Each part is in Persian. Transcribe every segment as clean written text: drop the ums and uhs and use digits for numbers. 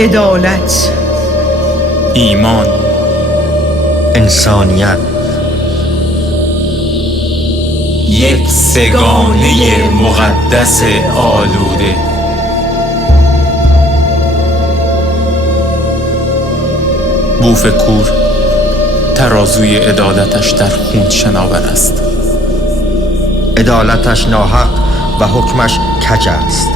عدالت، ایمان، انسانیت. یک سگانه مقدس آلوده. بوف کور ترازوی عدالتش در خون شناور است. عدالتش ناحق و حکمش کج است.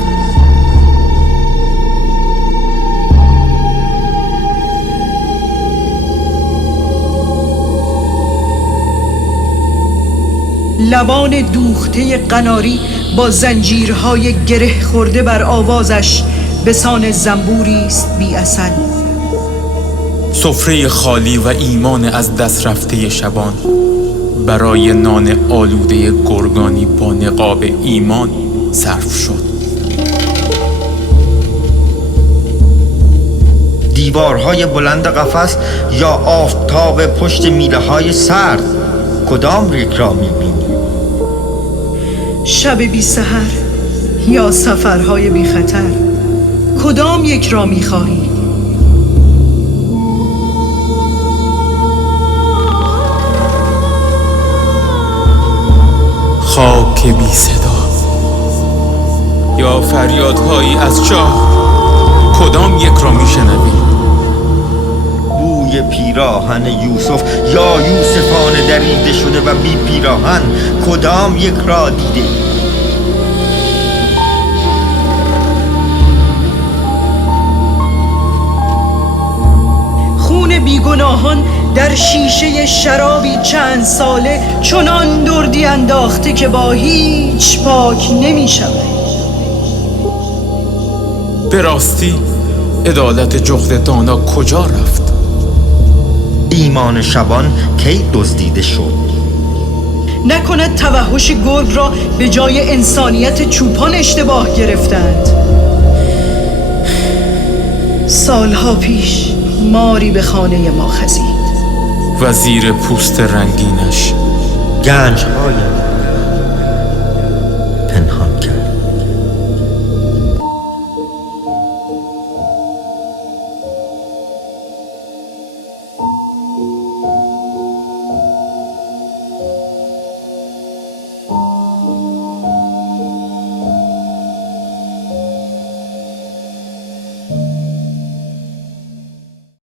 لبان دوخته قناری با زنجیرهای گره خورده بر آوازش به سان زنبوری است بی اصل. سفره خالی و ایمان از دست رفته شبان برای نان آلوده گرگانی با نقاب ایمان صرف شد. دیوارهای بلند قفس یا آفتاب پشت میله های سرد، کدام یک را میبینی؟ شب بی سحر یا سفرهای بی خطر، کدام یک را میخواهی؟ خاک بی صدا یا فریادهایی از چاه، کدام یک را میشنوی؟ بوی پیراهن یوسف یا یوسفانه دریده شده و بی پیراهن، کدام یک را دیده؟ خون بیگناهان در شیشه شرابی چند ساله چنان دردی انداخته که با هیچ پاک نمی شود. به راستی عدالت جغد دانا کجا رفت؟ ایمان شبان کی دزدیده شد؟ نکند توحش گرگ را به جای انسانیت چوپان اشتباه گرفتند. سالها پیش ماری به خانه ما خزید. و زیر پوست رنگینش گنج‌های